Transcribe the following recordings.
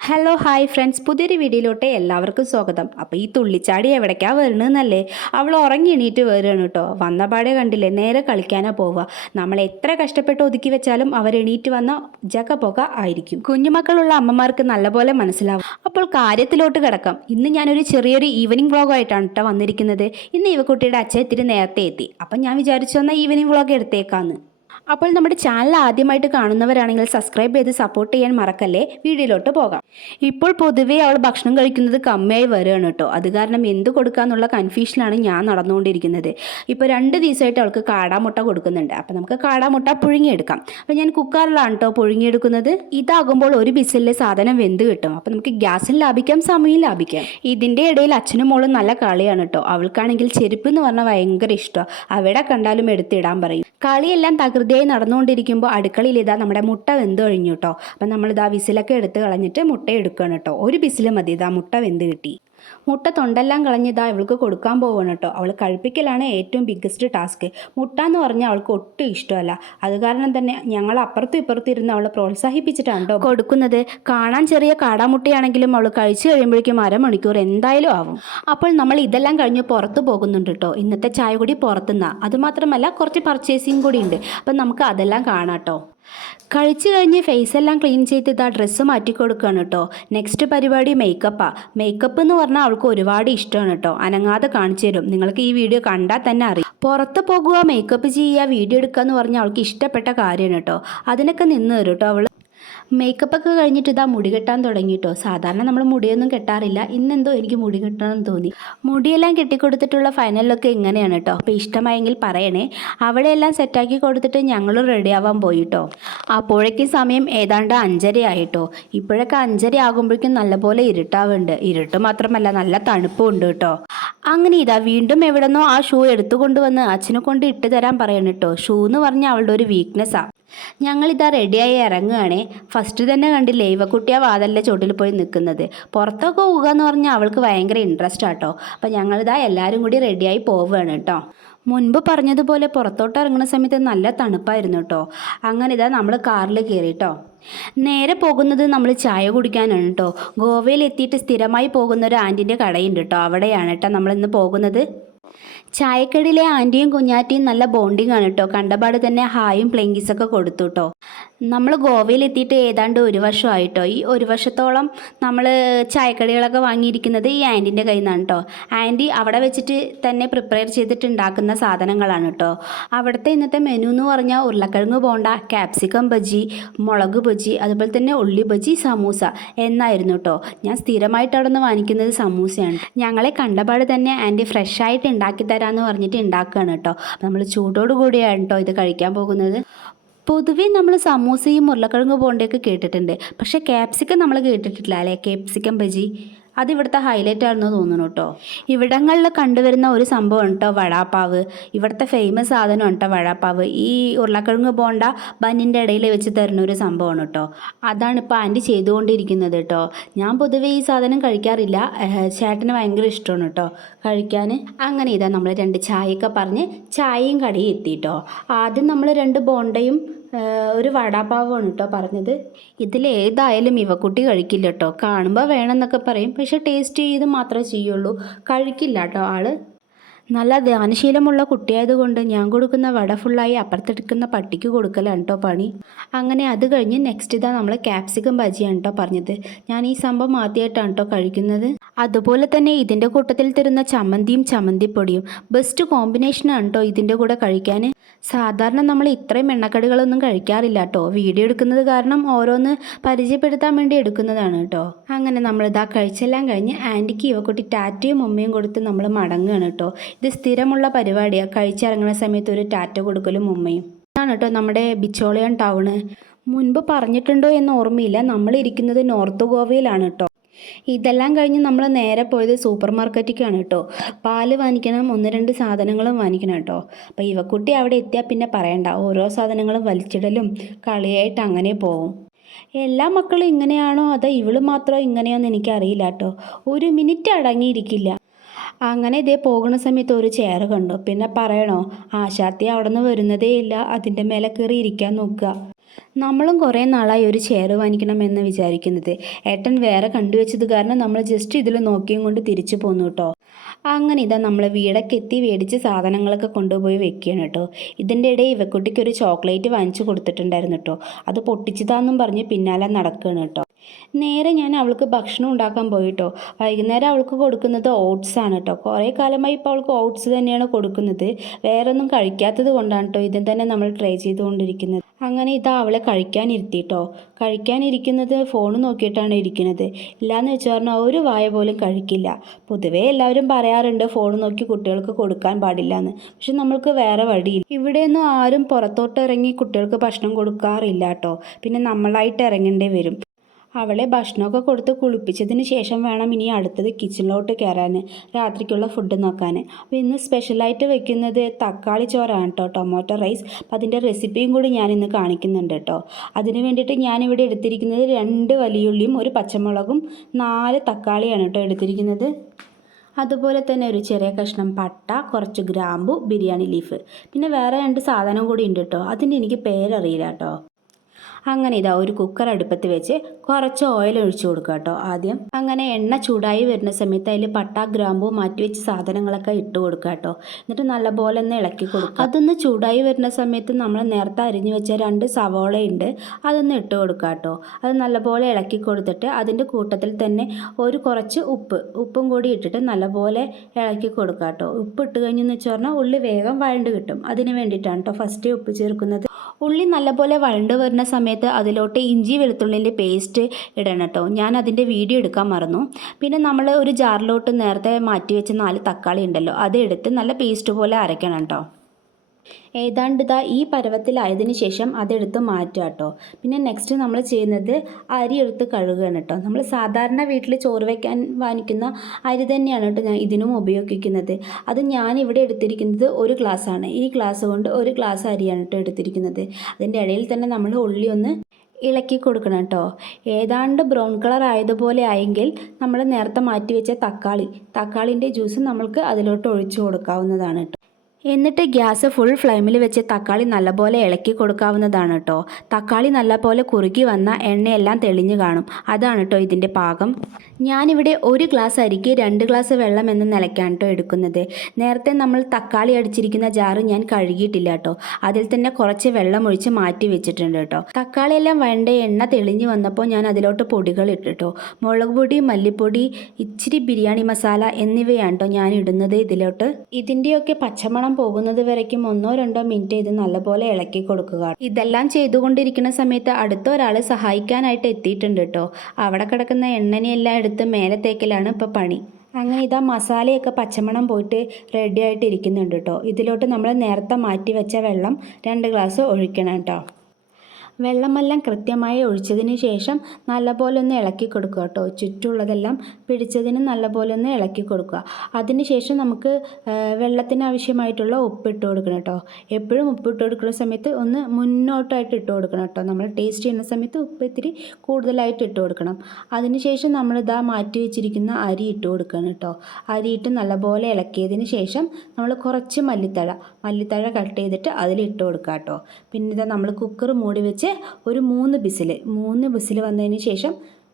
Hello hi friends, പുതിയൊരു വീഡിയോയിലോട്ട് എല്ലാവർക്കും സ്വാഗതം. അപ്പോൾ ഈ തുള്ളിച്ചാടി എവിടേക്കാണ് വരണമെന്നല്ലേ, അവൾ ഉറങ്ങി എണീറ്റ് വരികയാണ് കേട്ടോ. വന്ന പാടെ കണ്ടില്ലേ, നേരെ കളിക്കാനാ പോവുക. നമ്മൾ എത്ര കഷ്ടപ്പെട്ട് ഒതുക്കി വെച്ചാലും അവർ എണീറ്റ് വന്ന ജഗപൊക ആയിരിക്കും. കുഞ്ഞുമക്കളുള്ള അമ്മമാർക്ക് നല്ലപോലെ മനസ്സിലാവും. അപ്പോൾ കാര്യത്തിലോട്ട് കിടക്കാം. ഇന്ന് ഞാനൊരു ചെറിയൊരു ഈവനിങ് വ്ളോഗായിട്ടാണ് കേട്ടോ വന്നിരിക്കുന്നത്. ഇന്ന് ഇവക്കുട്ടിയുടെ അച്ഛൻ ഇത്തിരി നേരത്തെ എത്തി. അപ്പം ഞാൻ വിചാരിച്ചു വന്നാൽ ഈവനിങ് വ്ളോഗ് എടുത്തേക്കാന്ന്. അപ്പോൾ നമ്മുടെ ചാനൽ ആദ്യമായിട്ട് കാണുന്നവരാണെങ്കിൽ സബ്സ്ക്രൈബ് ചെയ്ത് സപ്പോർട്ട് ചെയ്യാൻ മറക്കല്ലേ. വീഡിയോയിലോട്ട് പോകാം. ഇപ്പോൾ പൊതുവേ അവൾ ഭക്ഷണം കഴിക്കുന്നത് കമ്മിയായി വരികയാണ് കേട്ടോ. അത് കാരണം എന്ത് കൊടുക്കാന്നുള്ള കൺഫ്യൂഷനാണ് ഞാൻ നടന്നുകൊണ്ടിരിക്കുന്നത്. ഇപ്പോൾ 2 ദിവസമായിട്ട് അവൾക്ക് കാടാമുട്ട കൊടുക്കുന്നുണ്ട്. അപ്പോൾ നമുക്ക് കാടാമുട്ട പുഴുങ്ങിയെടുക്കാം. അപ്പോൾ ഞാൻ കുക്കറിലാണ് കേട്ടോ പുഴുങ്ങിയെടുക്കുന്നത്. ഇതാകുമ്പോൾ ഒരു ബിസിലിൽ സാധനം വെന്ത് കിട്ടും. അപ്പോൾ നമുക്ക് ഗ്യാസിൽ ലാഭിക്കാം, സമയം ലാഭിക്കാം. ഇതിൻ്റെ ഇടയിൽ അച്ഛനും മോളും നല്ല കളിയാണ് കേട്ടോ. അവൾക്കാണെങ്കിൽ ചെരുപ്പ് എന്ന് പറഞ്ഞാൽ ഭയങ്കര ഇഷ്ടമാണ്. അവിടെ കണ്ടാലും എടുത്തിടാൻ പറയും. കളിയെല്ലാം തകൃതിയായി നടന്നുകൊണ്ടിരിക്കുമ്പോൾ അടുക്കളയിൽ ഇതാ നമ്മുടെ മുട്ട വെന്ത് കഴിഞ്ഞു കേട്ടോ. അപ്പം നമ്മളിതാ വിസിലൊക്കെ എടുത്ത് കളഞ്ഞിട്ട് മുട്ട എടുക്കണം കേട്ടോ. ഒരു വിസിൽ മതി. ഇതാ മുട്ട വെന്ത് കിട്ടി. മുട്ട തൊണ്ടെല്ലാം കളഞ്ഞിതാ ഇവൾക്ക് കൊടുക്കാൻ പോവുകയാണ് കേട്ടോ. അവൾ കഴിപ്പിക്കലാണ് ഏറ്റവും ബിഗ്ഗസ്റ്റ് ടാസ്ക്. മുട്ട എന്ന് പറഞ്ഞാൽ അവൾക്ക് ഒട്ടും ഇഷ്ടമല്ല. അത് കാരണം തന്നെ ഞങ്ങൾ അപ്പുറത്തും ഇപ്പുറത്തും ഇരുന്ന് അവളെ പ്രോത്സാഹിപ്പിച്ചിട്ടാണ് കേട്ടോ കൊടുക്കുന്നത്. കാണാൻ ചെറിയ കാടാമുട്ടയാണെങ്കിലും അവൾ കഴിച്ചു കഴിയുമ്പോഴേക്കും അരമണിക്കൂർ എന്തായാലും ആവും. അപ്പോൾ നമ്മൾ ഇതെല്ലാം കഴിഞ്ഞ് പുറത്ത് പോകുന്നുണ്ട് കേട്ടോ. ഇന്നത്തെ ചായ കൂടി പുറത്തുനിന്നാണ്. അതുമാത്രമല്ല കുറച്ച് പർച്ചേസിങ് കൂടി ഉണ്ട്. അപ്പം നമുക്ക് അതെല്ലാം കാണാം കേട്ടോ. കഴിച്ചു കഴിഞ്ഞ് ഫേസെല്ലാം ക്ലീൻ ചെയ്ത് ഇതാ ഡ്രസ്സ് മാറ്റി കൊടുക്കുകയാണ് കേട്ടോ. നെക്സ്റ്റ് പരിപാടി മേക്കപ്പാണ്. മേക്കപ്പ് എന്ന് പറഞ്ഞാൽ അവൾക്ക് ഒരുപാട് ഇഷ്ടമാണ് കേട്ടോ. അനങ്ങാതെ കാണിച്ചു തരും. നിങ്ങൾക്ക് ഈ വീഡിയോ കണ്ടാൽ തന്നെ അറിയാം. പുറത്ത് പോകുക, മേക്കപ്പ് ചെയ്യുക, വീഡിയോ എടുക്കുക എന്ന് പറഞ്ഞാൽ അവൾക്ക് ഇഷ്ടപ്പെട്ട കാര്യമാണ് കേട്ടോ. അതിനൊക്കെ നിന്ന് തരും കേട്ടോ അവൾ. മേക്കപ്പൊക്കെ കഴിഞ്ഞിട്ട് ഇതാ മുടി കെട്ടാൻ തുടങ്ങിയിട്ടോ. സാധാരണ നമ്മൾ മുടിയൊന്നും കെട്ടാറില്ല. ഇന്നെന്തോ എനിക്ക് മുടി കെട്ടണമെന്ന് തോന്നി. മുടിയെല്ലാം കെട്ടിക്കൊടുത്തിട്ടുള്ള ഫൈനലൊക്കെ ഇങ്ങനെയാണ് കേട്ടോ. അപ്പോൾ ഇഷ്ടമായെങ്കിൽ പറയണേ. അവിടെയെല്ലാം സെറ്റാക്കി കൊടുത്തിട്ട് ഞങ്ങൾ റെഡിയാവാൻ പോയിട്ടോ. അപ്പോഴേക്കും സമയം ഏതാണ്ട് 5:30 ആയിട്ടോ. ഇപ്പോഴൊക്കെ 5:30 ആകുമ്പോഴേക്കും നല്ലപോലെ ഇരുട്ടാവുന്നുണ്ട്. ഇരുട്ട് മാത്രമല്ല നല്ല തണുപ്പും ഉണ്ട് കേട്ടോ. അങ്ങനെ ഇതാ വീണ്ടും എവിടെന്നോ ആ ഷൂ എടുത്തുകൊണ്ടുവന്ന് അച്ഛനെ കൊണ്ട് ഇട്ട് തരാൻ പറയണം കേട്ടോ. ഷൂ എന്ന് പറഞ്ഞാൽ അവളുടെ ഒരു വീക്ക്നെസ്സാണ്. ഞങ്ങളിതാ റെഡിയായി ഇറങ്ങുകയാണേ. ഫസ്റ്റ് തന്നെ കണ്ടില്ലേ ഇവക്കുട്ടി ആ വാതിലിൻ്റെ ചോട്ടിൽ പോയി നിൽക്കുന്നത്. പുറത്തൊക്കെ പോവുക എന്ന് പറഞ്ഞാൽ അവൾക്ക് ഭയങ്കര ഇൻട്രസ്റ്റ് ആട്ടോ. അപ്പം ഞങ്ങളിതാ എല്ലാവരും കൂടി റെഡിയായി പോവുകയാണ് കേട്ടോ. മുൻപ് പറഞ്ഞതുപോലെ പുറത്തോട്ട് ഇറങ്ങുന്ന സമയത്ത് നല്ല തണുപ്പായിരുന്നു കേട്ടോ. അങ്ങനെ ഇതാ നമ്മൾ കാറിൽ കയറിട്ടോ. നേരെ പോകുന്നത് നമ്മൾ ചായ കുടിക്കാനാണ് കേട്ടോ. ഗോവയിൽ എത്തിയിട്ട് സ്ഥിരമായി പോകുന്ന ഒരു ആൻറ്റിൻ്റെ കടയുണ്ട് കേട്ടോ. അവിടെയാണ് കേട്ടോ നമ്മളിന്ന് പോകുന്നത്. ചായക്കടയിലെ ആൻറ്റിയും കുഞ്ഞാറ്റിയും നല്ല ബോണ്ടിങ് ആണ് കേട്ടോ. കണ്ടപാട് തന്നെ ഹായും പ്ലെങ്കിസൊക്കെ കൊടുത്തു കേട്ടോ. നമ്മൾ ഗോവയിൽ എത്തിയിട്ട് ഏതാണ്ട് 1 വർഷമായിട്ടോ. ഈ 1 വർഷത്തോളം നമ്മൾ ചായക്കടികളൊക്കെ വാങ്ങിയിരിക്കുന്നത് ഈ ആൻറ്റിൻ്റെ കയ്യിൽ നിന്നാണ് കേട്ടോ. ആൻറ്റി അവിടെ വെച്ചിട്ട് തന്നെ പ്രിപ്പയർ ചെയ്തിട്ട് ഉണ്ടാക്കുന്ന സാധനങ്ങളാണ് കേട്ടോ. അവിടുത്തെ ഇന്നത്തെ മെനു എന്ന് പറഞ്ഞാൽ ഉരുളക്കിഴങ്ങ് ബോണ്ട, ക്യാപ്സിക്കം ബജി, മുളക് ബജി, അതുപോലെ തന്നെ ഉള്ളി ബജി, സമൂസ എന്നായിരുന്നു കേട്ടോ. ഞാൻ സ്ഥിരമായിട്ട് അവിടെ നിന്ന് വാങ്ങിക്കുന്നത് സമൂസയാണ്. ഞങ്ങളെ കണ്ടപാട് തന്നെ ആൻറ്റി ഫ്രഷായിട്ട് ഉണ്ടാക്കി തരാമെന്ന് പറഞ്ഞിട്ട് ഉണ്ടാക്കുകയാണ് കേട്ടോ. നമ്മൾ ചൂടോട് കൂടിയാണ് കേട്ടോ ഇത് കഴിക്കാൻ പോകുന്നത്. പൊതുവേ നമ്മൾ സമൂസയും ഉരുളക്കിഴങ്ങ് ബോണ്ടയൊക്കെ കേട്ടിട്ടുണ്ട്. പക്ഷേ ക്യാപ്സിക്കം നമ്മൾ കേട്ടിട്ടില്ല അല്ലേ. ക്യാപ്സിക്കം ബജി അത് ഇവിടുത്തെ ഹൈലൈറ്റ് ആണെന്ന് തോന്നുന്നു കേട്ടോ. ഇവിടങ്ങളിൽ കണ്ടുവരുന്ന ഒരു സംഭവമാണ് കേട്ടോ വടാപ്പാവ്. ഇവിടുത്തെ ഫേമസ് സാധനമാണ് കേട്ടോ വടാപ്പാവ്. ഈ ഉരുളക്കിഴങ്ങ് ബോണ്ട ബന്നിൻ്റെ ഇടയിൽ വെച്ച് തരുന്ന ഒരു സംഭവമാണ് കേട്ടോ. അതാണ് ഇപ്പോൾ ആൻറ്റി ചെയ്തുകൊണ്ടിരിക്കുന്നത് കേട്ടോ. ഞാൻ പൊതുവേ ഈ സാധനം കഴിക്കാറില്ല. ചേട്ടന് ഭയങ്കര ഇഷ്ടമാണ് കേട്ടോ കഴിക്കാൻ. അങ്ങനെ ഇതാ നമ്മൾ 2 ചായയൊക്കെ പറഞ്ഞ് ചായയും കടിയും എത്തിയിട്ടോ. ആദ്യം നമ്മൾ 2 ബോണ്ടയും ഒരു വടാപ്പാവാണ് കേട്ടോ പറഞ്ഞത്. ഇതിലേതായാലും ഇവക്കുട്ടി കഴിക്കില്ല കേട്ടോ. കാണുമ്പോൾ വേണമെന്നൊക്കെ പറയും, പക്ഷെ ടേസ്റ്റ് ചെയ്ത് മാത്രമേ ചെയ്യുള്ളൂ. കഴിക്കില്ല കേട്ടോ ആള്. നല്ല ധ്യാനശീലമുള്ള കുട്ടിയായതുകൊണ്ട് ഞാൻ കൊടുക്കുന്ന വട ഫുള്ളായി അപ്പുറത്തെടുക്കുന്ന പട്ടിക്ക് കൊടുക്കലാണ് കേട്ടോ പണി. അങ്ങനെ അത് കഴിഞ്ഞ് നെക്സ്റ്റ് ഇതാ നമ്മൾ ക്യാപ്സിക്കം ബജിയാണ് കേട്ടോ പറഞ്ഞത്. ഞാൻ ഈ സംഭവം ആദ്യമായിട്ടാണ് കേട്ടോ കഴിക്കുന്നത്. അതുപോലെ തന്നെ ഇതിൻ്റെ കൂട്ടത്തിൽ തരുന്ന ചമ്മന്തിയും ചമ്മന്തിപ്പൊടിയും ബെസ്റ്റ് കോമ്പിനേഷനാണ് കേട്ടോ ഇതിൻ്റെ കൂടെ കഴിക്കാൻ. സാധാരണ നമ്മൾ ഇത്രയും എണ്ണക്കടികളൊന്നും കഴിക്കാറില്ല കേട്ടോ. വീഡിയോ എടുക്കുന്നത് കാരണം ഓരോന്ന് പരിചയപ്പെടുത്താൻ വേണ്ടി എടുക്കുന്നതാണ് കേട്ടോ. അങ്ങനെ നമ്മളിതാ കഴിച്ചെല്ലാം കഴിഞ്ഞ് ആൻറ്റിക്ക് ഇവക്കുട്ടി ടാറ്റയും ഉമ്മയും കൊടുത്ത് നമ്മൾ മടങ്ങുകയാണ് കേട്ടോ. ഇത് സ്ഥിരമുള്ള പരിപാടിയാണ്. കഴിച്ചിറങ്ങുന്ന സമയത്ത് ഒരു ടാറ്റ കൊടുക്കലും ഉമ്മയും. ഇതാണ് കേട്ടോ നമ്മുടെ ബിച്ചോളിയൻ ടൗണ്. മുൻപ് പറഞ്ഞിട്ടുണ്ടോ എന്ന് ഓർമ്മയില്ല. നമ്മളിരിക്കുന്നത് നോർത്ത് ഗോവയിലാണ് കേട്ടോ. ഇതെല്ലാം കഴിഞ്ഞ് നമ്മൾ നേരെ പോയത് സൂപ്പർ മാർക്കറ്റിലേക്കാണ് കേട്ടോ. പാല് വാങ്ങിക്കണം, 1-2 സാധനങ്ങളും വാങ്ങിക്കണം കേട്ടോ. അപ്പോൾ ഇവക്കുട്ടി അവിടെ എത്തിയാൽ പിന്നെ പറയണ്ട, ഓരോ സാധനങ്ങളും വലിച്ചിടലും കളിയായിട്ട് അങ്ങനെ പോവും. എല്ലാ മക്കളും ഇങ്ങനെയാണോ അതോ ഇവള് മാത്രം ഇങ്ങനെയാണെന്ന് എനിക്കറിയില്ല കേട്ടോ. 1 മിനിറ്റ് അടങ്ങിയിരിക്കില്ല. അങ്ങനെ ഇതേ പോകുന്ന സമയത്ത് ഒരു ചെയർ കണ്ടു. പിന്നെ പറയണോ, ആശാത്തി അവിടെ നിന്ന് വരുന്നതേ ഇല്ല. അതിൻ്റെ മേലെ കയറി ഇരിക്കാൻ നോക്കുക. നമ്മളും കുറേ നാളായി ഒരു ചെയർ വാങ്ങിക്കണമെന്ന് വിചാരിക്കുന്നത്. ഏട്ടൻ വേറെ കണ്ടുവച്ചത് കാരണം നമ്മൾ ജസ്റ്റ് ഇതിൽ നോക്കിയും കൊണ്ട് തിരിച്ചു പോന്നു കേട്ടോ. അങ്ങനെ ഇതാ നമ്മൾ വീടൊക്കെ എത്തി മേടിച്ച് സാധനങ്ങളൊക്കെ കൊണ്ടുപോയി വെക്കുകയാണ് കേട്ടോ. ഇതിൻ്റെ ഇടയിൽ ഇവക്കുട്ടിക്ക് ഒരു ചോക്ലേറ്റ് വാങ്ങിച്ചു കൊടുത്തിട്ടുണ്ടായിരുന്നു കേട്ടോ. അത് പൊട്ടിച്ചതാന്നും പറഞ്ഞ് പിന്നാലെ നടക്കുകയാണ് കേട്ടോ. നേരെ ഞാൻ അവൾക്ക് ഭക്ഷണം ഉണ്ടാക്കാൻ പോയിട്ടോ. വൈകുന്നേരം അവൾക്ക് കൊടുക്കുന്നത് ഓട്സ് ആണ് കേട്ടോ. കുറേ കാലമായി ഇപ്പോൾ അവൾക്ക് ഓട്സ് തന്നെയാണ് കൊടുക്കുന്നത്. വേറൊന്നും കഴിക്കാത്തത് കൊണ്ടാണ് കേട്ടോ ഇതും തന്നെ നമ്മൾ ട്രൈ ചെയ്തുകൊണ്ടിരിക്കുന്നത്. അങ്ങനെ ഇതാ അവളെ കഴിക്കാനിരുത്തിട്ടോ. കഴിക്കാനിരിക്കുന്നത് ഫോൺ നോക്കിയിട്ടാണ് ഇരിക്കുന്നത്. ഇല്ലയെന്ന് വെച്ച് പറഞ്ഞാൽ ഒരു വായ പോലും കഴിക്കില്ല. പൊതുവേ എല്ലാവരും പറയാറുണ്ട് ഫോൺ നോക്കി കുട്ടികൾക്ക് കൊടുക്കാൻ പാടില്ല എന്ന്. പക്ഷെ നമ്മൾക്ക് വേറെ വഴിയില്ല. ഇവിടെയൊന്നും ആരും പുറത്തോട്ട് ഇറങ്ങി കുട്ടികൾക്ക് ഭക്ഷണം കൊടുക്കാറില്ല കേട്ടോ. പിന്നെ നമ്മളായിട്ട് ഇറങ്ങേണ്ടി വരും. അവളെ ഭക്ഷണമൊക്കെ കൊടുത്ത് കുളിപ്പിച്ചതിന് ശേഷം വേണം ഇനി അടുത്തത് കിച്ചണിലോട്ട് കയറാൻ, രാത്രിക്കുള്ള ഫുഡ് നോക്കാൻ. അപ്പോൾ ഇന്ന് സ്പെഷ്യലായിട്ട് വെക്കുന്നത് തക്കാളി ചോറാണ് കേട്ടോ, ടൊമാറ്റോ റൈസ്. അപ്പോൾ അതിൻ്റെ റെസിപ്പിയും കൂടി ഞാനിന്ന് കാണിക്കുന്നുണ്ട് കേട്ടോ. അതിന് വേണ്ടിയിട്ട് ഞാനിവിടെ എടുത്തിരിക്കുന്നത് 2 വലിയുള്ളിയും 1 പച്ചമുളകും 4 തക്കാളിയാണ് കേട്ടോ എടുത്തിരിക്കുന്നത്. അതുപോലെ തന്നെ ഒരു ചെറിയ കഷ്ണം പട്ട, കുറച്ച് ഗ്രാമ്പു, ബിരിയാണി ലീഫ്, പിന്നെ വേറെ 2 സാധനം കൂടി ഉണ്ട് കേട്ടോ. അതിൻ്റെ എനിക്ക് പേരറിയില്ല കേട്ടോ. അങ്ങനെ ഇതാ ഒരു കുക്കർ അടുപ്പത്ത് വെച്ച് കുറച്ച് ഓയിൽ ഒഴിച്ചു കൊടുക്കുക കേട്ടോ ആദ്യം. അങ്ങനെ എണ്ണ ചൂടായി വരുന്ന സമയത്ത് അതിൽ പട്ട, ഗ്രാമ്പൂ മാറ്റി വെച്ച് സാധനങ്ങളൊക്കെ ഇട്ട് കൊടുക്കുക കേട്ടോ. എന്നിട്ട് നല്ലപോലെ ഒന്ന് ഇളക്കി കൊടുക്കുക. അതൊന്ന് ചൂടായി വരുന്ന സമയത്ത് നമ്മൾ നേരത്തെ അരിഞ്ഞു വെച്ച 2 സവോളയുണ്ട്, അതൊന്ന് ഇട്ട് കൊടുക്കുക കേട്ടോ. അത് നല്ലപോലെ ഇളക്കി കൊടുത്തിട്ട് അതിൻ്റെ കൂട്ടത്തിൽ തന്നെ കുറച്ച് ഉപ്പും കൂടി ഇട്ടിട്ട് നല്ലപോലെ ഇളക്കി കൊടുക്കുക കേട്ടോ. ഉപ്പ് ഇട്ട് കഴിഞ്ഞെന്ന് വെച്ച് പറഞ്ഞാൽ ഉള്ളി വേഗം വഴണ്ട് കിട്ടും. അതിന് വേണ്ടിയിട്ടാണ് കേട്ടോ ഫസ്റ്റ് ഉപ്പ് ചേർക്കുന്നത്. ഉള്ളി നല്ലപോലെ വഴണ്ട് വരുന്ന സമയത്ത് അതിലോട്ട് ഇഞ്ചി വെളുത്തുള്ളിൻ്റെ പേസ്റ്റ് ഇടണം കേട്ടോ. ഞാൻ അതിൻ്റെ വീഡിയോ എടുക്കാൻ മറന്നു. പിന്നെ നമ്മൾ ഒരു ജാറിലോട്ട് നേരത്തെ മാറ്റി വെച്ച 4 തക്കാളി ഉണ്ടല്ലോ, അതെടുത്ത് നല്ല പേസ്റ്റ് പോലെ അരയ്ക്കണം കേട്ടോ. ഏതാണ്ട് ഇതാ ഈ പരുവത്തിലായതിന് ശേഷം അതെടുത്ത് മാറ്റുക കേട്ടോ. പിന്നെ നെക്സ്റ്റ് നമ്മൾ ചെയ്യുന്നത് അരി എടുത്ത് കഴുകുകയാണ് കേട്ടോ. നമ്മൾ സാധാരണ വീട്ടിൽ ചോറ് വയ്ക്കാൻ വാങ്ങിക്കുന്ന അരി തന്നെയാണ് കേട്ടോ ഞാൻ ഇതിനും ഉപയോഗിക്കുന്നത്. അത് ഞാനിവിടെ എടുത്തിരിക്കുന്നത് 1 ഗ്ലാസ്സാണ്. ഈ ഗ്ലാസ് കൊണ്ട് 1 ഗ്ലാസ് അരിയാണ് കേട്ടോ എടുത്തിരിക്കുന്നത്. അതിൻ്റെ ഇടയിൽ തന്നെ നമ്മൾ ഉള്ളി ഒന്ന് ഇളക്കി കൊടുക്കണം കേട്ടോ. ഏതാണ്ട് ബ്രൗൺ കളർ ആയതുപോലെ ആയെങ്കിൽ നമ്മൾ നേരത്തെ മാറ്റി വെച്ച തക്കാളിൻ്റെ ജ്യൂസ് നമ്മൾക്ക് അതിലോട്ട് ഒഴിച്ചു കൊടുക്കാവുന്നതാണ് കേട്ടോ. എന്നിട്ട് ഗ്യാസ് ഫുൾ ഫ്ലെയിമിൽ വെച്ച് തക്കാളി നല്ലപോലെ ഇളക്കി കൊടുക്കാവുന്നതാണ് കേട്ടോ. തക്കാളി നല്ലപോലെ കുറുകി വന്ന എണ്ണയെല്ലാം തെളിഞ്ഞു കാണും. അതാണ് കേട്ടോ ഇതിൻ്റെ പാകം. ഞാനിവിടെ 1 ഗ്ലാസ് അരിക്ക് 2 ഗ്ലാസ് വെള്ളം എന്ന നിലയ്ക്കാണ് കേട്ടോ എടുക്കുന്നത്. നേരത്തെ നമ്മൾ തക്കാളി അടിച്ചിരിക്കുന്ന ജാറ് ഞാൻ കഴുകിയിട്ടില്ല കേട്ടോ. അതിൽ തന്നെ കുറച്ച് വെള്ളം ഒഴിച്ച് മാറ്റി വെച്ചിട്ടുണ്ട് കേട്ടോ. തക്കാളിയെല്ലാം വേണ്ട എണ്ണ തെളിഞ്ഞു വന്നപ്പോൾ ഞാൻ അതിലോട്ട് പൊടികൾ ഇട്ടിട്ടോ. മുളക് പൊടി, മല്ലിപ്പൊടി, ഇച്ചിരി ബിരിയാണി മസാല എന്നിവയാണ് കേട്ടോ ഞാൻ ഇടുന്നത് ഇതിലോട്ട്. ഇതിൻ്റെയൊക്കെ പച്ചമണം പോകുന്നത് വരയ്ക്കും 1-2 മിനിറ്റ് ഇത് നല്ലപോലെ ഇളക്കി കൊടുക്കുക. ഇതെല്ലാം ചെയ്തുകൊണ്ടിരിക്കുന്ന സമയത്ത് അടുത്ത ഒരാൾ സഹായിക്കാനായിട്ട് എത്തിയിട്ടുണ്ട് കേട്ടോ. അവിടെ കിടക്കുന്ന എണ്ണനെയെല്ലാം എടുത്ത് മേലെ തേക്കലാണ് ഇപ്പോൾ പണി. അങ്ങനെ ഇതാ മസാലയൊക്കെ പച്ചമണം പോയിട്ട് റെഡി ആയിട്ട് ഇരിക്കുന്നുണ്ട് കേട്ടോ. ഇതിലോട്ട് നമ്മൾ നേരത്തെ മാറ്റി വെച്ച വെള്ളം 2 ഗ്ലാസ് ഒഴിക്കണം കേട്ടോ. വെള്ളമെല്ലാം കൃത്യമായി ഒഴിച്ചതിന് ശേഷം നല്ലപോലെ ഒന്ന് ഇളക്കി കൊടുക്കുക കേട്ടോ. ചുറ്റുള്ളതെല്ലാം പിടിച്ചതിന് നല്ലപോലെ ഒന്ന് ഇളക്കി കൊടുക്കുക. അതിന് ശേഷം നമുക്ക് വെള്ളത്തിന് ആവശ്യമായിട്ടുള്ള ഉപ്പിട്ട് കൊടുക്കണം കേട്ടോ. എപ്പോഴും ഉപ്പിട്ട് കൊടുക്കുന്ന സമയത്ത് ഒന്ന് മുന്നോട്ടായിട്ട് ഇട്ട് കൊടുക്കണം കേട്ടോ. നമ്മൾ ടേസ്റ്റ് ചെയ്യുന്ന സമയത്ത് ഉപ്പ് ഇത്തിരി കൂടുതലായിട്ട് ഇട്ട് കൊടുക്കണം. അതിന് ശേഷം നമ്മളിതാ മാറ്റി വെച്ചിരിക്കുന്ന അരി ഇട്ട് കൊടുക്കണം കേട്ടോ. അരിയിട്ട് നല്ലപോലെ ഇളക്കിയതിന് ശേഷം നമ്മൾ കുറച്ച് മല്ലിത്തഴ കട്ട് ചെയ്തിട്ട് അതിലിട്ട് കൊടുക്കുക കേട്ടോ. പിന്നെ ഇതാ നമ്മൾ കുക്കർ മൂടി വെച്ച് ഒരു 3 വിസിൽ വന്നതിന് ശേഷം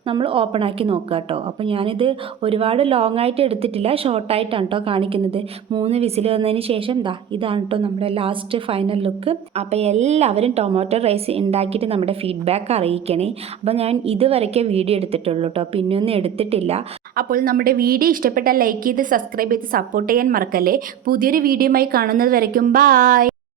നമ്മൾ ഓപ്പൺ ആക്കി നോക്കുക കേട്ടോ. അപ്പോൾ ഞാനിത് ഒരുപാട് ലോങ് ആയിട്ട് എടുത്തിട്ടില്ല, ഷോർട്ടായിട്ടാണ് കേട്ടോ കാണിക്കുന്നത്. 3 വിസിൽ വന്നതിന് ശേഷം ഇതാണ് കേട്ടോ നമ്മുടെ ലാസ്റ്റ് ഫൈനൽ ലുക്ക്. അപ്പോൾ എല്ലാവരും ടൊമാറ്റോ റൈസ് ഉണ്ടാക്കിയിട്ട് നമ്മുടെ ഫീഡ്ബാക്ക് അറിയിക്കണേ. അപ്പോൾ ഞാൻ ഇതുവരെയൊക്കെ വീഡിയോ എടുത്തിട്ടുള്ളൂ കേട്ടോ, പിന്നെയൊന്നും എടുത്തിട്ടില്ല. അപ്പോൾ നമ്മുടെ വീഡിയോ ഇഷ്ടപ്പെട്ടാൽ ലൈക്ക് ചെയ്ത് സബ്സ്ക്രൈബ് ചെയ്ത് സപ്പോർട്ട് ചെയ്യാൻ മറക്കല്ലേ. പുതിയൊരു വീഡിയോയുമായി കാണുന്നത് വരയ്ക്കും ബായ്.